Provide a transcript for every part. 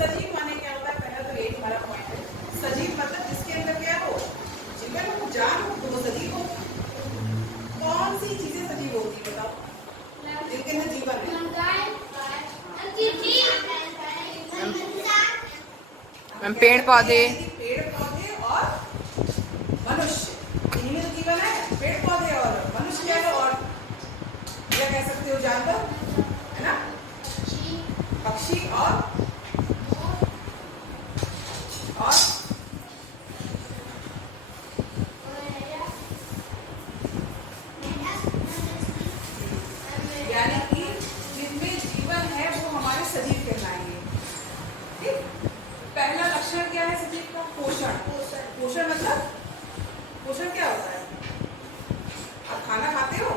सजीव माने क्या होता है? पहला तो यही हमारा पॉइंट है। सजीव मतलब जिसके अंदर क्या हो, जीवन हो, जान हो, तो वो सजीव हो। कौन सी चीजें सजीव होती है बताओ, जिनके अंदर जीवन है? पेड़ पौधे। पेड़ पौधे और मनुष्य, इन्हीं में तो जीवन है। पेड़ पौधे और मनुष्य कह लो, और क्या कह सकते हो, जानवर है ना, पक्षी और यानी कि जिनमें जीवन है वो हमारे सजीव कहलाएंगे। ठीक, पहला लक्षण क्या है सजीव का? पोषण। पोषण मतलब, पोषण क्या होता है? आप खाना खाते हो?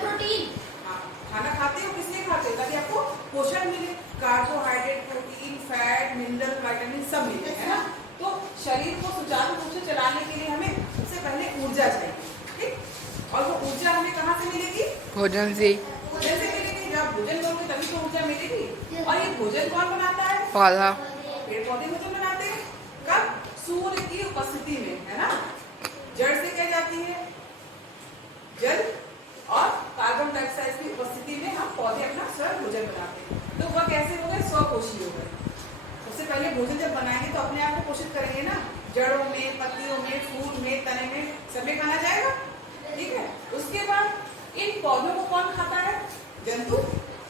प्रोटीन। हाँ, खाना खाते हो, किस लिए खाते हो? ताकि आपको पोषण मिले। Carbohydrate, protein, fat, mineral, vitamin सब मिले, है ना। तो शरीर को सुचारू रूप से चलाने के लिए हमें सबसे पहले ऊर्जा चाहिए। ठीक, और वो ऊर्जा हमें कहाँ से मिलेगी? भोजन से। भोजन से मिलेगी। जब भोजन करोगे तभी तो ऊर्जा मिलेगी। और ये भोजन कौन बनाता है? पौधा। पेड़ पौधे भोजन बनाते हैं। कब? सूर्य की उपस्थिति में, है ना। जड़ से क्या जाती है? जल और कार्बन डाइऑक्साइड की उपस्थिति में हम पौधे अपना स्वयं भोजन बनाते हैं। तो वह कैसे हो गए? स्वपोषी हो गए। सबसे पहले भोजन जब बनाएंगे तो अपने आप को पोषित करेंगे ना। जड़ों में, पत्तियों में, फूल में, तने में, सब में खाना जाएगा। ठीक है, उसके बाद इन पौधों को कौन खाता है? जंतु।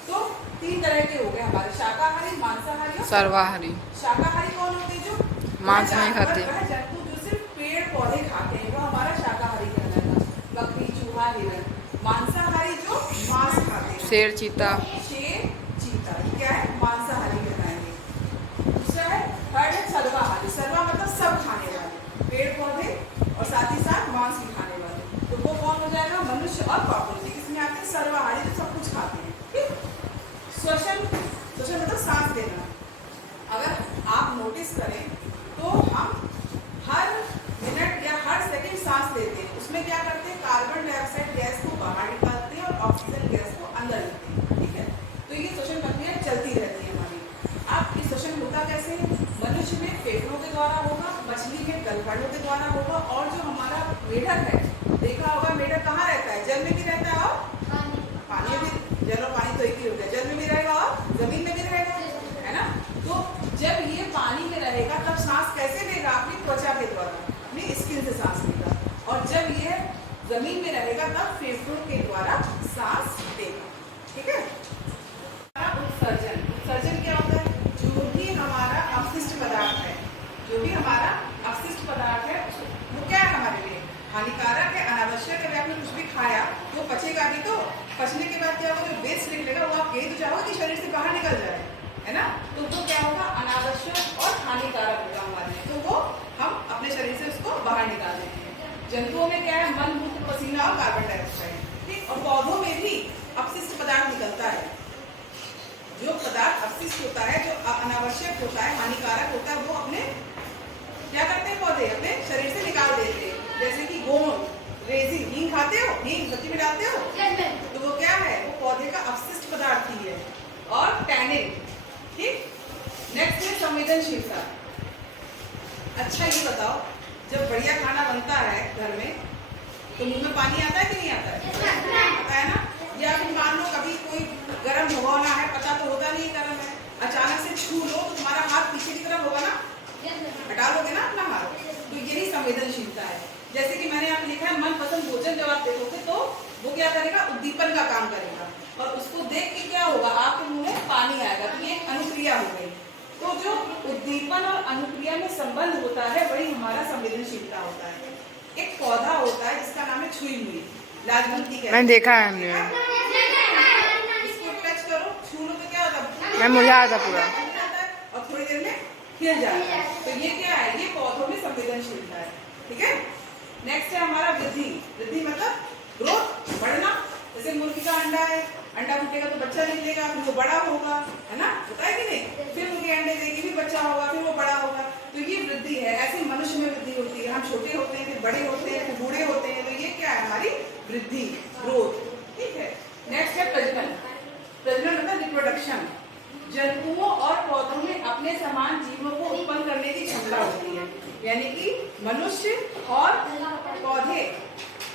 तो तीन तरह के हो गए हमारे, शाकाहारी, मांसाहारी और सर्वाहारी। शाकाहारी कौन होते हैं? जो मांस नहीं खाते। वह जंतु जो सिर्फ पेड़ पौधे खाते हैं, वो हमारा शाकाहारी कहलाएगा। बकरी, चूहा, हिरण। मांसाहारी जो मांस खाते हैं, शेर, चीता। शेर, चीता, क्या है? मांसाहारी कहलाएंगे। दूसरा है, थर्ड है सर्वाहारी। सर्वा मतलब सब खाने वाले, पेड़ पौधे और साथ ही साथ मांस भी खाने वाले। तो वो कौन हो जाएगा? मनुष्य और प्राकृतिक, इसमें आते हैं सर्वाहारी जो सब कुछ खाते हैं। ठीक, श्वसन। श्वसन मतलब सांस लेना। अगर आप नोटिस करें तो हम हर मिनट या हर सेकंड सांस लेते हैं, उसमें क्या करते हैं? कार्बन डाइऑक्साइड गैस को बाहर निकालते हैं और ऑक्सीजन गैस को अंदर लेते हैं। ठीक है, तो ये श्वसन प्रक्रिया चलती रहती है हमारी। अब ये श्वसन होता कैसे? मनुष्य में फेफड़ों के द्वारा होगा, मछली में गलफड़ों के द्वारा होगा, और जो हमारा मेढक है, देखा होगा मेढक कहाँ रहता है? जल में भी रहता है और पानी में भी। जल और पानी तो एक ही हो गया, जल में भी रहेगा और जमीन में भी रहेगा, है ना। तो जब ये पानी में रहेगा तब सांस कैसे लेगा? अपनी त्वचा के द्वारा, अपनी स्किन से सांस लेगा। और जब ये जमीन में रहेगा तब फेफड़ों के द्वारा सांस लेगा। ठीक है, उत्सर्जन। उत्सर्जन क्या होता है? जो भी हमारा अपशिष्ट पदार्थ है, जो भी हमारा अपशिष्ट पदार्थ है, वो क्या है? हमारे लिए हानिकारक है, अनावश्यक है। आपने कुछ भी खाया वो पचेगा भी, तो पचने के बाद क्या होगा? वेस्ट निकलेगा, वो आप यही तो चाहोगे कि शरीर से बाहर निकल जाए, है ना। तो वो क्या होगा? अनावश्यक और हानिकारक होगा हमारे लिए, तो वो हम अपने शरीर से उसको बाहर निकाल देते हैं। जंतुओं में क्या है? मल, मूत्र, पसीना और कार्बन डाइऑक्साइड। ठीक, और पौधों में भी अपशिष्ट पदार्थ निकलता है। जो पदार्थ अपशिष्ट होता है, जो अनावश्यक होता है, हानिकारक होता है, वो अपने क्या करते हैं? पौधे अपने शरीर से निकाल देते हैं। जैसे कि गोंद, रेजिन, हींग खाते हो? हींग सब्जी में डालते हो? तो वो क्या है? वो पौधे का अपशिष्ट पदार्थ ही है। और टैनिन। ठीक, नेक्स्ट है संवेदनशीलता। अच्छा ये बताओ, जब बढ़िया खाना बनता है घर में तो मुंह में पानी आता है कि नहीं आता है? आता है ना। या फिर मान लो कभी कोई गर्म भगोना है, पता तो होता नहीं गर्म है, अचानक से छू लो तो तुम्हारा हाथ पीछे की तरफ होगा ना, हटा लोगे ना अपना हाथ। तो यही संवेदनशीलता है। जैसे कि मैंने यहाँ पे लिखा है, मनपसंद भोजन जब आप देखोगे तो वो क्या करेगा? उद्दीपन का काम करेगा, और उसको देख के क्या होगा? आपके मुंह में पानी आएगा। तो ये अनुक्रिया हो गई। तो जो उद्दीपन और अनुक्रिया में संबंध होता है, वही हमारा संवेदनशीलता होता है। एक पौधा होता है जिसका नाम है छुई हुई, लाजवंती कहते हैं। मैंने देखा है हमने। इसको टच करो, छू लो तो क्या होता है? मैं मुझे आता पूरा, और थोड़ी देर में हिल जाता है। तो ये क्या है? ये पौधों में संवेदनशीलता है। ठीक है, नेक्स्ट है हमारा वृद्धि। वृद्धि मतलब ग्रोथ, बढ़ना। जैसे मुर्गी का अंडा है, अंडा फूटेगा तो बच्चा निकलेगा, फिर वो बड़ा होगा, है ना, होता है कि नहीं। फिर मुर्गी अंडे देगी, फिर बच्चा होगा, फिर वो बड़ा होगा। तो ये वृद्धि है। ऐसे मनुष्य में वृद्धि होती है। हम छोटे होते हैं, फिर बड़े होते हैं, फिर बूढ़े होते हैं। तो ये क्या है? हमारी वृद्धि, ग्रोथ। ठीक है, नेक्स्ट है प्रजनन। प्रजनन मतलब रिप्रोडक्शन। जंतुओं और पौधों में अपने अपने समान जीवों को उत्पन्न करने की क्षमता होती है। यानी कि मनुष्य और पौधे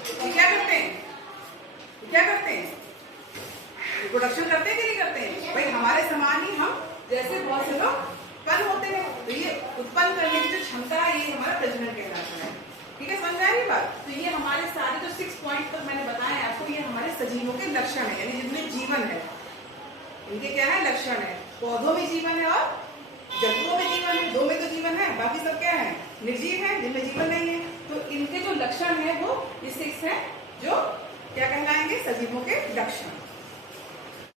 क्या करते हैं, क्या करते हैं, रिप्रोडक्शन करते हैं कि नहीं करते हैं? भाई हमारे समान ही हम जैसे बहुत से लोग उत्पन्न होते हैं, तो ये उत्पन्न करने की जो क्षमता है ये हमारा प्रजनन कहलाता है। ठीक है, समझ आ रही बात? तो ये हमारे सारे जो 6 पॉइंट तक मैंने बताया आपको, ये हमारे सजीवों के लक्षण है, यानी जिनमें जीवन है, इनके क्या है, लक्षण है। पौधों में जीवन है और जंतुओं में जीवन है, 2 में तो जीवन है, बाकी सब क्या है, निर्जीव है, जिनमें जीवन नहीं है। तो इनके जो लक्षण है वो ये 6 है जो क्या कहलाएंगे, सजीवों के लक्षण।